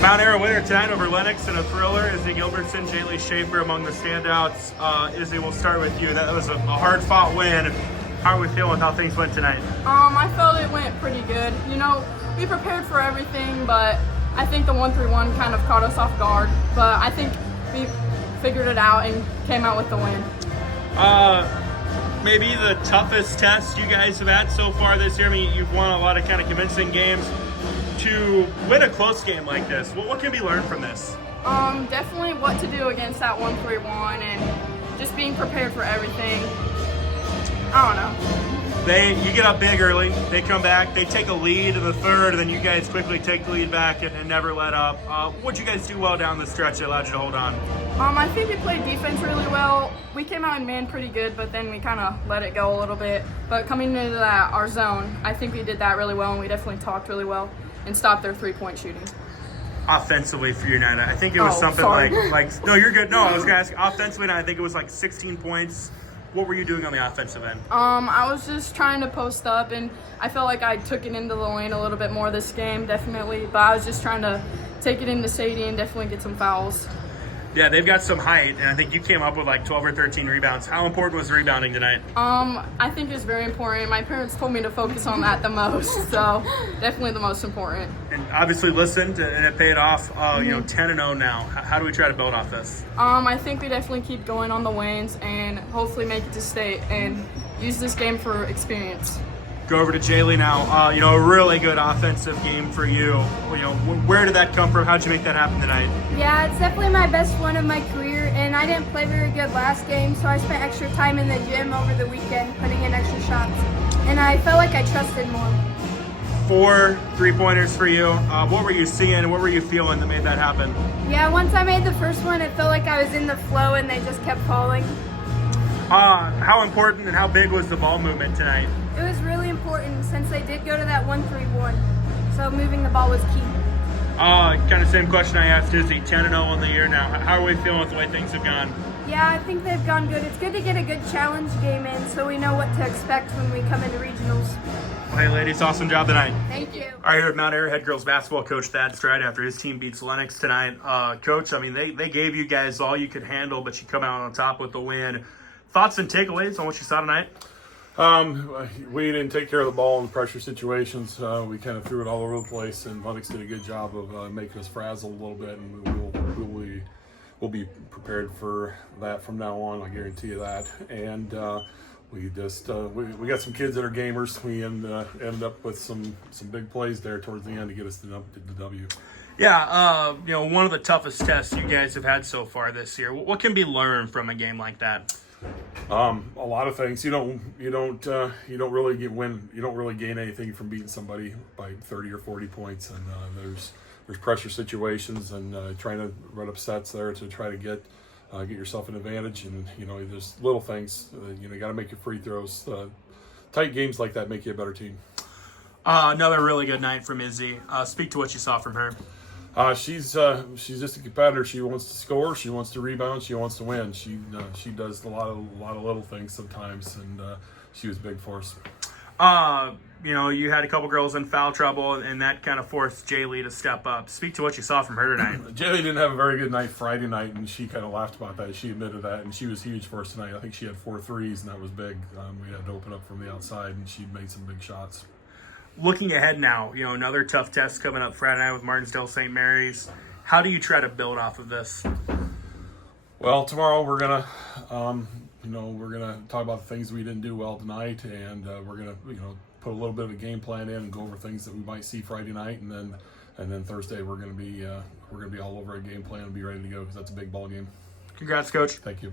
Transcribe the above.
Mount Arrow winner tonight over Lenox in a thriller. Izzy Gilbertson, Jaylee Schaefer among the standouts. Izzy, we'll start with you. That was a hard-fought win. How are we feeling with how things went tonight? I felt it went pretty good. You know, we prepared for everything, but I think the 1-3-1 kind of caught us off guard. But I think we figured it out and came out with the win. Maybe the toughest test you guys have had so far this year. I mean, you've won a lot of kind of convincing games. To win a close game like this, what can be learned from this? Definitely what to do against that 1-3-1 and just being prepared for everything. I don't know. You get up big early, they come back, they take a lead in the third, and then you guys quickly take the lead back and never let up. What'd you guys do well down the stretch that allowed you to hold on? I think we played defense really well. We came out in man pretty good, but then we kind of let it go a little bit. But coming into our zone, I think we did that really well, and we definitely talked really well and stopped their three-point shooting. Offensively for you tonight, I think it was something sorry. like no, you're good. No, I was gonna ask offensively, and I think it was like 16 points. What were you doing on the offensive end? I was just trying to post up, and I felt like I took it into the lane a little bit more this game, definitely. But I was just trying to take it into Sadie and definitely get some fouls. Yeah, they've got some height, and I think you came up with like 12 or 13 rebounds. How important was rebounding tonight? I think it's very important. My parents told me to focus on that the most, so definitely the most important. And obviously listened, and it paid off. 10-0 now. How do we try to build off this? I think we definitely keep going on the wins and hopefully make it to state and use this game for experience. Go over to Jaylee now. A really good offensive game for you. Where did that come from? How'd you make that happen tonight? Yeah, it's definitely my best one of my career, and I didn't play very good last game, so I spent extra time in the gym over the weekend putting in extra shots, and I felt like I trusted more. 4 3-pointers for you. What were you seeing? What were you feeling that made that happen? Yeah, once I made the first one, it felt like I was in the flow, and they just kept falling. How important and how big was the ball movement tonight? It was really important since they did go to that 1-3-1, so moving the ball was key. Kind of same question I asked Izzy. 10-0 on the year now. How are we feeling with the way things have gone? Yeah, I think they've gone good. It's good to get a good challenge game in so we know what to expect when we come into regionals. Well, hey, ladies, awesome job tonight. Thank you. All right, here at Mount Arrowhead girls basketball coach Thad Stride after his team beats Lenox tonight. Coach, I mean, they gave you guys all you could handle, but you come out on top with the win. Thoughts and takeaways on what you saw tonight? We didn't take care of the ball in pressure situations. We kind of threw it all over the place, and Lenox did a good job of making us frazzle a little bit, and we'll be prepared for that from now on. I guarantee you that. And we just we got some kids that are gamers. We ended up with some big plays there towards the end to get us the W. Yeah, one of the toughest tests you guys have had so far this year. What can be learned from a game like that? A lot of things. You don't really gain anything from beating somebody by 30 or 40 points, and there's pressure situations and trying to run up sets there to try to get yourself an advantage, and there's little things. You got to make your free throws. Tight games like that make you a better team. Another really good night from Izzy. Speak to what you saw from her. She's just a competitor. She wants to score. She wants to rebound. She wants to win. She does a lot of little things sometimes, and she was big for us. You had a couple girls in foul trouble, and that kind of forced Jaylee to step up. Speak to what you saw from her tonight. Jaylee didn't have a very good night Friday night, and she kind of laughed about that. She admitted that, and she was huge for us tonight. I think she had 4 threes, and that was big. We had to open up from the outside, and she made some big shots. Looking ahead now, another tough test coming up Friday night with Martinsdale St. Mary's. How do you try to build off of this? Well, tomorrow we're gonna, talk about the things we didn't do well tonight, and we're gonna, put a little bit of a game plan in and go over things that we might see Friday night, and then Thursday we're gonna be all over a game plan and be ready to go because that's a big ball game. Congrats, Coach. Thank you.